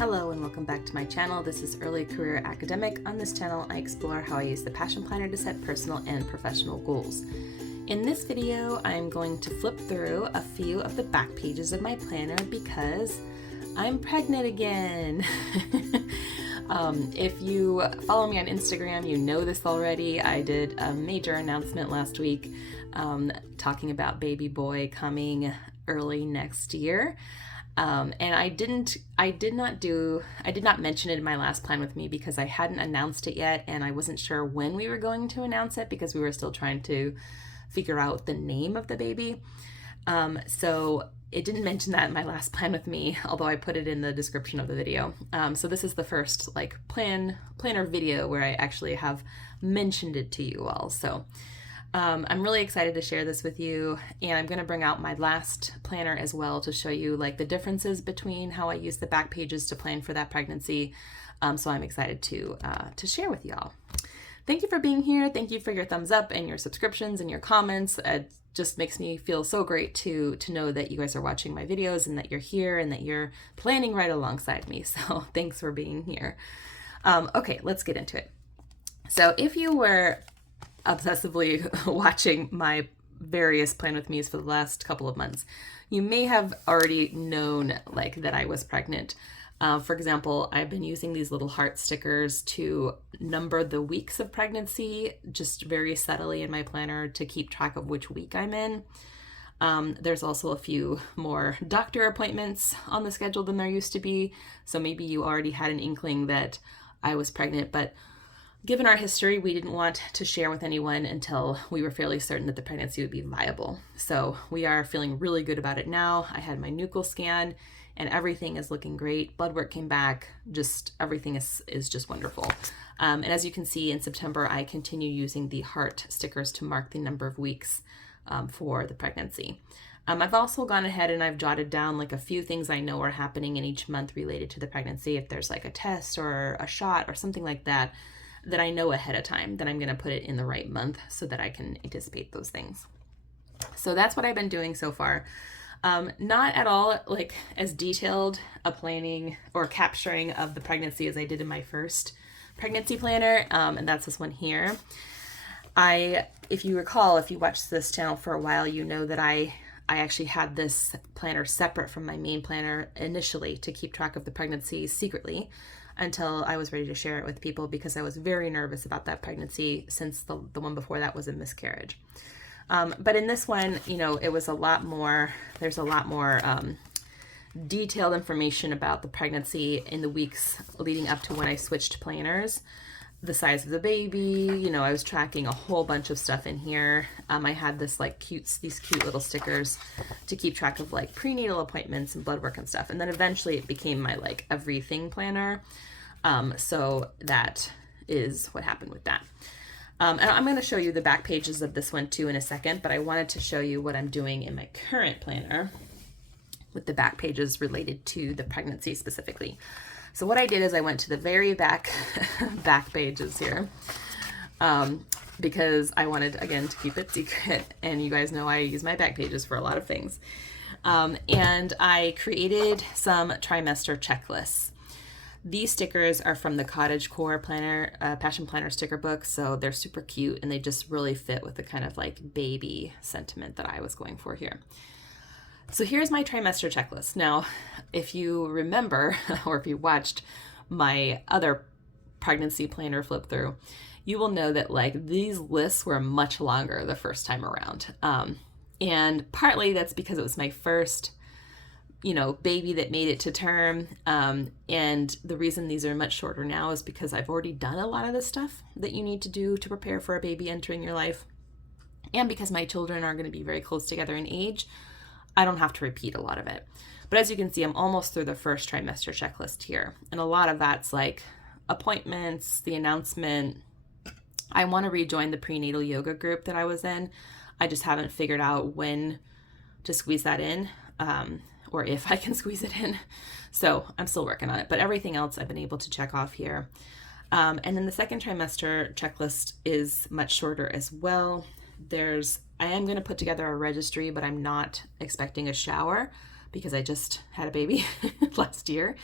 Hello and welcome back to my channel. This is Early Career Academic. On this channel, I explore how I use the Passion Planner to set personal and professional goals. In this video, I'm going to flip through a few of the back pages of my planner because I'm pregnant again. If you follow me on Instagram, you know this already. I did a major announcement last week talking about baby boy coming early next year. And I did not mention it in my last plan with me because I hadn't announced it yet and I wasn't sure when we were going to announce it because we were still trying to figure out the name of the baby. So it didn't mention that in my last plan with me, although I put it in the description of the video. So this is the first planner video where I actually have mentioned it to you all. So I'm really excited to share this with you, and I'm going to bring out my last planner as well to show you the differences between how I use the back pages to plan for that pregnancy. So I'm excited to share with y'all. Thank you for being here. Thank you for your thumbs up and your subscriptions and your comments. It just makes me feel so great to know that you guys are watching my videos and that you're here and that you're planning right alongside me. So thanks for being here. Okay, let's get into it. So if you were obsessively watching my various plan with me's for the last couple of months, you may have already known that I was pregnant. For example, I've been using these little heart stickers to number the weeks of pregnancy just very subtly in my planner to keep track of which week I'm in. There's also a few more doctor appointments on the schedule than there used to be. So maybe you already had an inkling that I was pregnant, but given our history, we didn't want to share with anyone until we were fairly certain that the pregnancy would be viable. So we are feeling really good about it now. I had my nuchal scan and everything is looking great. Blood work came back. Just everything is just wonderful. And as you can see, in September, I continue using the heart stickers to mark the number of weeks for the pregnancy. I've also gone ahead and I've jotted down a few things I know are happening in each month related to the pregnancy. If there's a test or a shot or something like that, that I know ahead of time, that I'm going to put it in the right month so that I can anticipate those things. So that's what I've been doing so far. Not at all as detailed a planning or capturing of the pregnancy as I did in my first pregnancy planner, and that's this one here. If you recall, if you watched this channel for a while, you know that I actually had this planner separate from my main planner initially to keep track of the pregnancy secretly until I was ready to share it with people because I was very nervous about that pregnancy since the one before that was a miscarriage. But in this one, it was there's a lot more detailed information about the pregnancy in the weeks leading up to when I switched planners. The size of the baby, I was tracking a whole bunch of stuff in here. I had these cute little stickers to keep track of prenatal appointments and blood work and stuff. And then eventually it became my everything planner. So that is what happened with that. And I'm going to show you the back pages of this one too in a second, but I wanted to show you what I'm doing in my current planner with the back pages related to the pregnancy specifically. So what I did is I went to the very back pages here because I wanted, again, to keep it secret. And you guys know I use my back pages for a lot of things. And I created some trimester checklists. These stickers are from the Cottagecore Planner, Passion Planner sticker book, so they're super cute and they just really fit with the kind of baby sentiment that I was going for here. So here's my trimester checklist. Now, if you remember, or if you watched my other pregnancy planner flip through, you will know that these lists were much longer the first time around. And partly that's because it was my first baby that made it to term. And the reason these are much shorter now is because I've already done a lot of the stuff that you need to do to prepare for a baby entering your life. And because my children are going to be very close together in age, I don't have to repeat a lot of it. But as you can see, I'm almost through the first trimester checklist here. And a lot of that's appointments, the announcement. I want to rejoin the prenatal yoga group that I was in. I just haven't figured out when to squeeze that in. Or if I can squeeze it in. So I'm still working on it, but everything else I've been able to check off here. And then the second trimester checklist is much shorter as well. I am going to put together a registry, but I'm not expecting a shower because I just had a baby last year.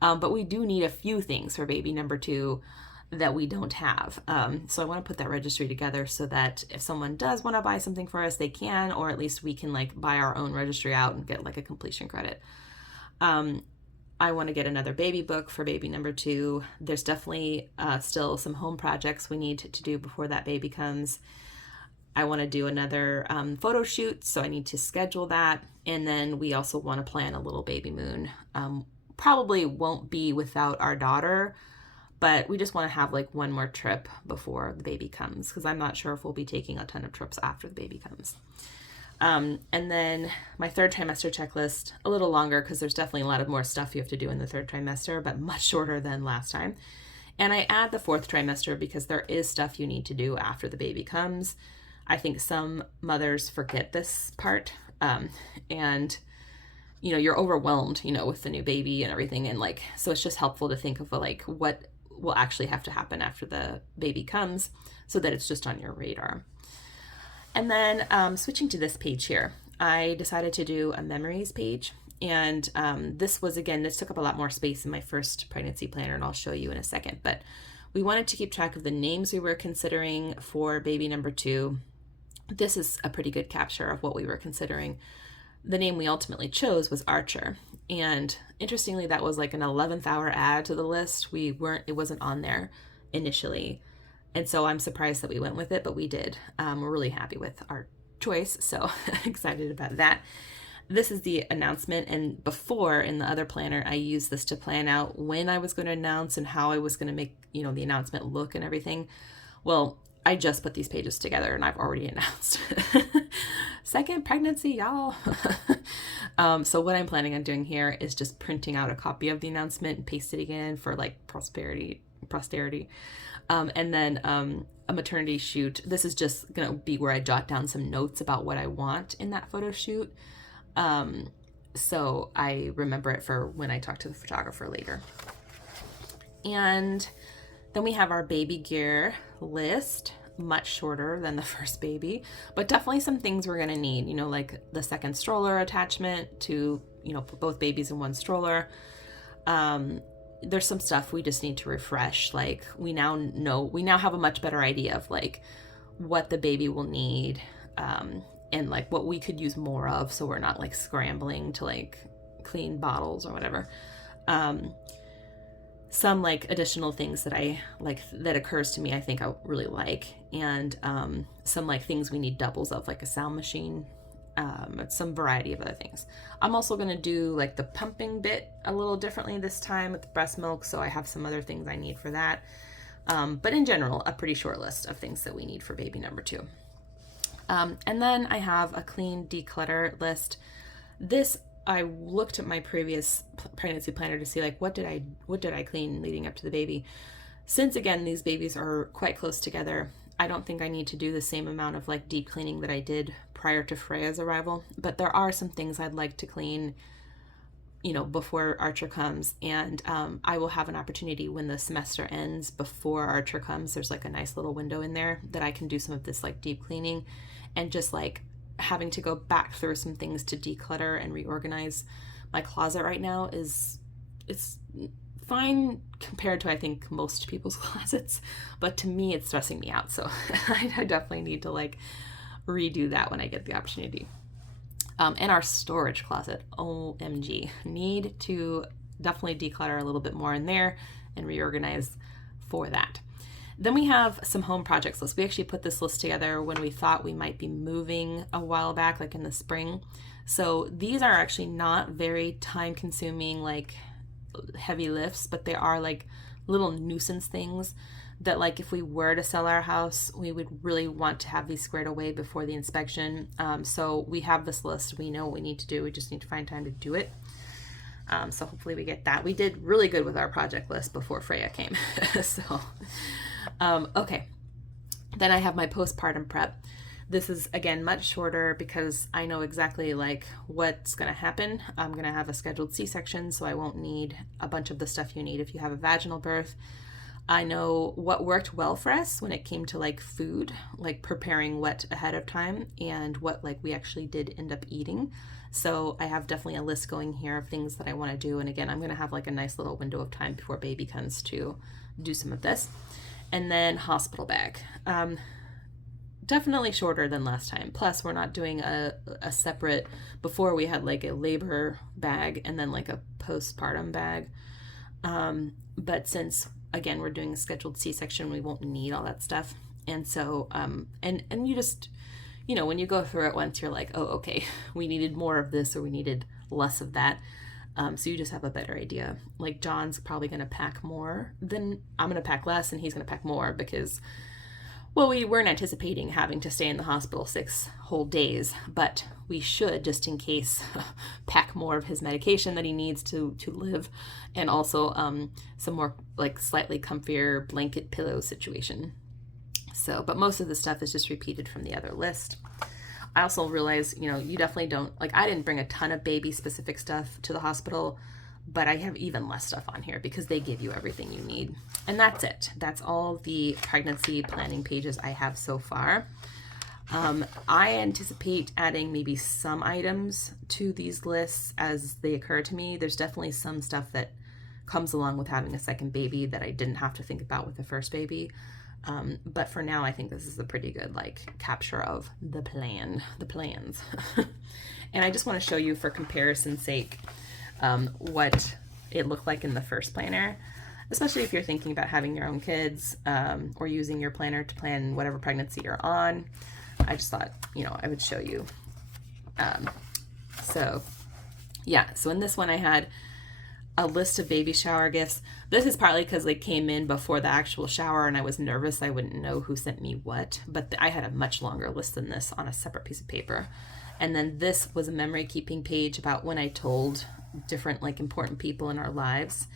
But we do need a few things for baby number 2 that we don't have. So I want to put that registry together so that if someone does want to buy something for us, they can, or at least we can like buy our own registry out and get like a completion credit. I want to get another baby book for baby number 2. There's definitely still some home projects we need to do before that baby comes. I want to do another photo shoot, so I need to schedule that. And then we also want to plan a little baby moon. Probably won't be without our daughter, but we just want to have like one more trip before the baby comes, because I'm not sure if we'll be taking a ton of trips after the baby comes. And then my 3rd trimester checklist, a little longer because there's definitely a lot of more stuff you have to do in the 3rd trimester, but much shorter than last time. And I add the 4th trimester because there is stuff you need to do after the baby comes. I think some mothers forget this part, and you're overwhelmed, with the new baby and everything. And like, so it's just helpful to think of like what will actually have to happen after the baby comes so that it's just on your radar. And then switching to this page here, I decided to do a memories page. And this took up a lot more space in my first pregnancy planner, and I'll show you in a second. But we wanted to keep track of the names we were considering for baby number 2. This is a pretty good capture of what we were considering. The name we ultimately chose was Archer. And interestingly, that was like an 11th hour add to the list. It wasn't on there initially. And so I'm surprised that we went with it, but we did. We're really happy with our choice, so excited about that. This is the announcement, and before in the other planner, I used this to plan out when I was going to announce and how I was going to make, the announcement look and everything. Well, I just put these pages together and I've already announced. 2nd pregnancy, y'all. So what I'm planning on doing here is just printing out a copy of the announcement and pasting it in for like posterity. And then a maternity shoot. This is just going to be where I jot down some notes about what I want in that photo shoot. So I remember it for when I talk to the photographer later. And then we have our baby gear list, much shorter than the first baby, but definitely some things we're going to need, like the 2nd stroller attachment to, put both babies in one stroller. There's some stuff we just need to refresh. Like we now have a much better idea of like what the baby will need, and like what we could use more of, so we're not like scrambling to like clean bottles or whatever. Some like additional things that I like that occurs to me I think I really like, and some like things we need doubles of, like a sound machine, some variety of other things. I'm also going to do like the pumping bit a little differently this time with the breast milk, so I have some other things I need for that. But in general, a pretty short list of things that we need for baby number 2. And then I have a clean declutter list. This, I looked at my previous pregnancy planner to see like what did I clean leading up to the baby. Since again these babies are quite close together, I don't think I need to do the same amount of like deep cleaning that I did prior to Freya's arrival, but there are some things I'd like to clean, before Archer comes. And I will have an opportunity when the semester ends before Archer comes. There's like a nice little window in there that I can do some of this like deep cleaning, and just like having to go back through some things to declutter and reorganize. My closet right now it's fine compared to I think most people's closets, but to me it's stressing me out, so I definitely need to like redo that when I get the opportunity. And our storage closet, OMG, need to definitely declutter a little bit more in there and reorganize for that. Then we have some home projects list. We actually put this list together when we thought we might be moving a while back, like in the spring. So these are actually not very time consuming, like heavy lifts, but they are like little nuisance things that like if we were to sell our house, we would really want to have these squared away before the inspection. So we have this list. We know what we need to do. We just need to find time to do it. So hopefully we get that. We did really good with our project list before Freya came. Okay. Then I have my postpartum prep. This is again much shorter because I know exactly like what's going to happen. I'm going to have a scheduled C-section, so I won't need a bunch of the stuff you need if you have a vaginal birth. I know what worked well for us when it came to like food, like preparing what ahead of time and what like we actually did end up eating. So I have definitely a list going here of things that I want to do. And again, I'm going to have like a nice little window of time before baby comes to do some of this. And then hospital bag. Definitely shorter than last time. Plus, we're not doing a separate, before we had like a labor bag and then like a postpartum bag. But since, again, we're doing a scheduled C-section, we won't need all that stuff. And so, and you just, you know, when you go through it once, you're like, oh, okay, we needed more of this or we needed less of that. So you just have a better idea. Like John's probably going to pack more than I'm going to pack less, and he's going to pack more because, well, we weren't anticipating having to stay in the hospital 6 whole days, but we should, just in case, pack more of his medication that he needs to live, and also some more like slightly comfier blanket pillow situation. So, but most of the stuff is just repeated from the other list. I also realize, you know, you definitely don't, like, I didn't bring a ton of baby specific stuff to the hospital, but I have even less stuff on here because they give you everything you need. And that's it. That's all the pregnancy planning pages I have so far. I anticipate adding maybe some items to these lists as they occur to me. There's definitely some stuff that comes along with having a second baby that I didn't have to think about with the first baby. But for now, I think this is a pretty good like capture of the plans. And I just want to show you for comparison's sake what it looked like in the first planner, especially if you're thinking about having your own kids or using your planner to plan whatever pregnancy you're on. I just thought, you know, I would show you. So in this one I had a list of baby shower gifts. This is partly because they came in before the actual shower and I was nervous I wouldn't know who sent me what, but I had a much longer list than this on a separate piece of paper. And then this was a memory keeping page about when I told different like important people in our lives,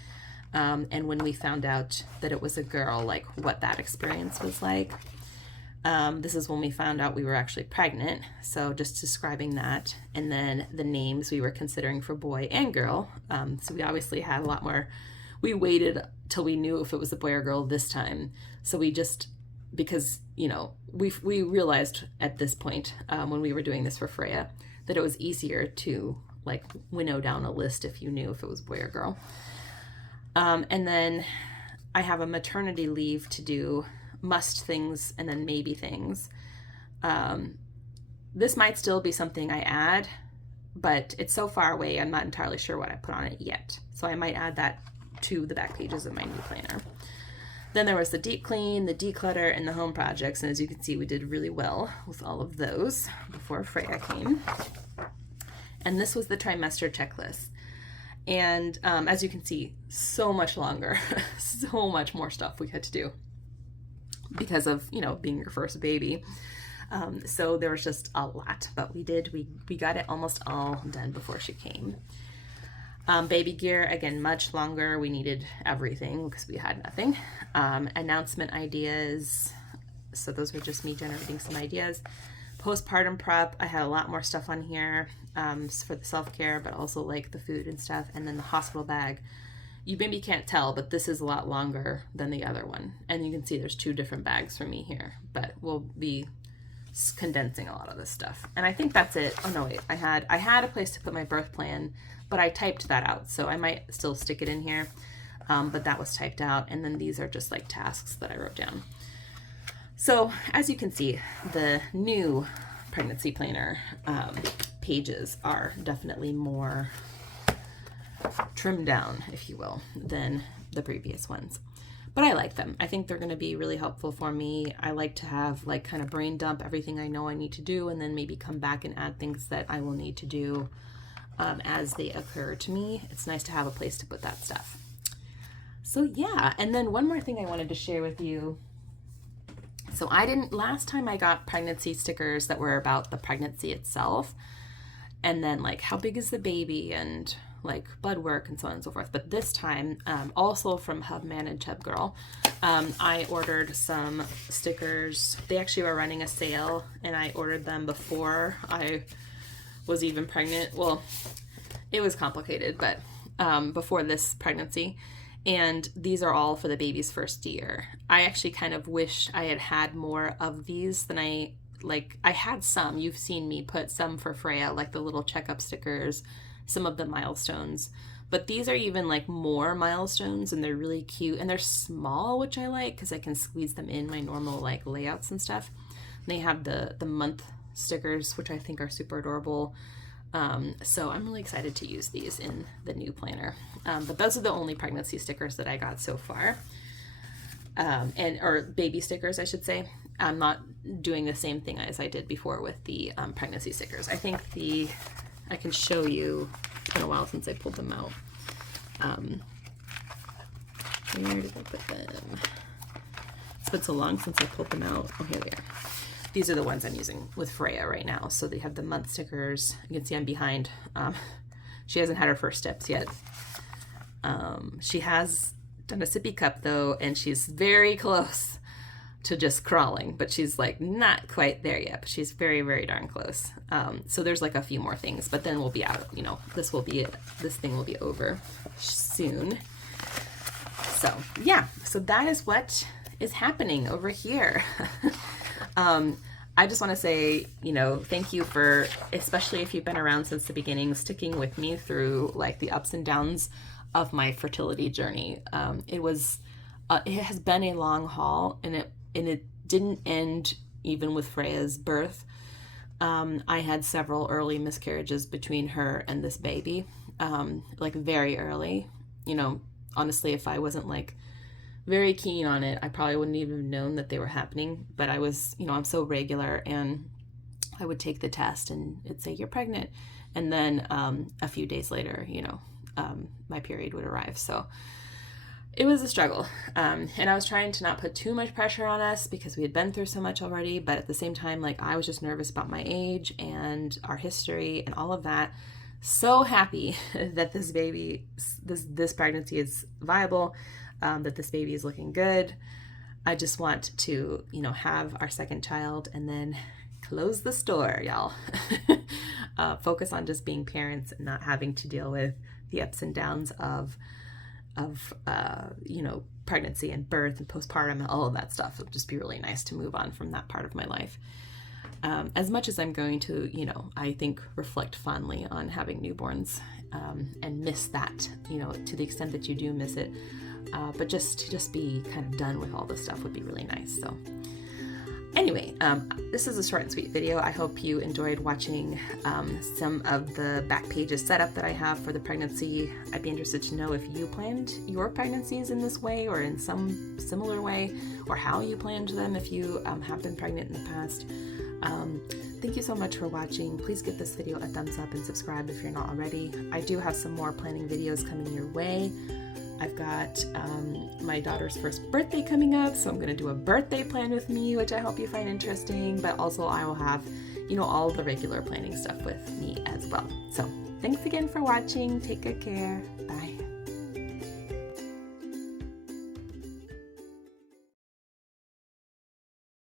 and when we found out that it was a girl, like what that experience was like. This is when we found out we were actually pregnant, so just describing that, and then the names we were considering for boy and girl. So we obviously had a lot more. We waited till we knew if it was a boy or girl this time. So we just, because, you know, we realized at this point when we were doing this for Freya that it was easier to like winnow down a list if you knew if it was boy or girl. And then I have a maternity leave to do, must things, and then maybe things. This might still be something I add, but it's so far away I'm not entirely sure what I put on it yet. So I might add that to the back pages of my new planner. Then there was the deep clean, the declutter, and the home projects. And as you can see, we did really well with all of those before Freya came. And this was the trimester checklist. And as you can see, so much longer, so much more stuff we had to do because of, you know, being your first baby. So there was just a lot, but we got it almost all done before she came. Baby gear, again, much longer. We needed everything because we had nothing. Announcement ideas. So those were just me generating some ideas. Postpartum prep, I had a lot more stuff on here for the self-care, but also like the food and stuff. And then the hospital bag. You maybe can't tell, but this is a lot longer than the other one. And you can see there's 2 different bags for me here, but we'll be condensing a lot of this stuff. And I think that's it. Oh no, wait, I had a place to put my birth plan, but I typed that out. So I might still stick it in here, but that was typed out. And then these are just like tasks that I wrote down. So as you can see, the new pregnancy planner pages are definitely more trimmed down, if you will, than the previous ones. But I like them. I think they're going to be really helpful for me. I like to have like kind of brain dump everything I know I need to do and then maybe come back and add things that I will need to do as they occur to me. It's nice to have a place to put that stuff. So yeah, and then one more thing I wanted to share with you. So last time I got pregnancy stickers that were about the pregnancy itself, and then like how big is the baby and like blood work and so on and so forth. But this time, also from Hubman and Chub Girl, I ordered some stickers. They actually were running a sale and I ordered them before I was even pregnant. Well, it was complicated, but before this pregnancy. And these are all for the baby's first year. I actually kind of wish I had had more of these than I had some. You've seen me put some for Freya, like the little checkup stickers, some of the milestones. But these are even like more milestones, and they're really cute, and they're small, which I like because I can squeeze them in my normal like layouts and stuff. And they have the month stickers, which I think are super adorable. So I'm really excited to use these in the new planner. But those are the only pregnancy stickers that I got so far. Or baby stickers, I should say. I'm not doing the same thing as I did before with the pregnancy stickers. I think I can show you. It's been a while since I pulled them out. Where did I put them? It's been so long since I pulled them out. Oh, here they are. These are the ones I'm using with Freya right now. So they have the month stickers. You can see I'm behind. She hasn't had her first steps yet. She has done a sippy cup though, and she's very close to just crawling, but she's like not quite there yet, but she's very, very darn close. So there's like a few more things, but then we'll be out, you know, this thing will be over soon. So yeah, so that is what is happening over here. I just want to say, you know, thank you for, especially if you've been around since the beginning, sticking with me through like the ups and downs of my fertility journey. It has been a long haul, and it didn't end even with Freya's birth. I had several early miscarriages between her and this baby, like very early. You know, honestly, if I wasn't like very keen on it, I probably wouldn't even have known that they were happening. But I was, you know, I'm so regular, and I would take the test and it'd say you're pregnant, and then a few days later, you know, my period would arrive. So it was a struggle, and I was trying to not put too much pressure on us because we had been through so much already, but at the same time, like, I was just nervous about my age and our history and all of that. So happy that this pregnancy is viable, that this baby is looking good. I just want to, you know, have our second child and then close the store, y'all. Focus on just being parents and not having to deal with the ups and downs of you know, pregnancy and birth and postpartum and all of that stuff. It'll just be really nice to move on from that part of my life. As much as I'm going to, you know, I think reflect fondly on having newborns, and miss that, you know, to the extent that you do miss it. But just to just be kind of done with all this stuff would be really nice. So anyway, this is a short and sweet video. I hope you enjoyed watching some of the back pages setup that I have for the pregnancy. I'd be interested to know if you planned your pregnancies in this way or in some similar way, or how you planned them if you have been pregnant in the past. Thank you so much for watching. Please give this video a thumbs up and subscribe if you're not already. I do have some more planning videos coming your way. I've got my daughter's first birthday coming up, so I'm going to do a birthday plan with me, which I hope you find interesting, but also I will have, you know, all the regular planning stuff with me as well. So thanks again for watching. Take good care. Bye.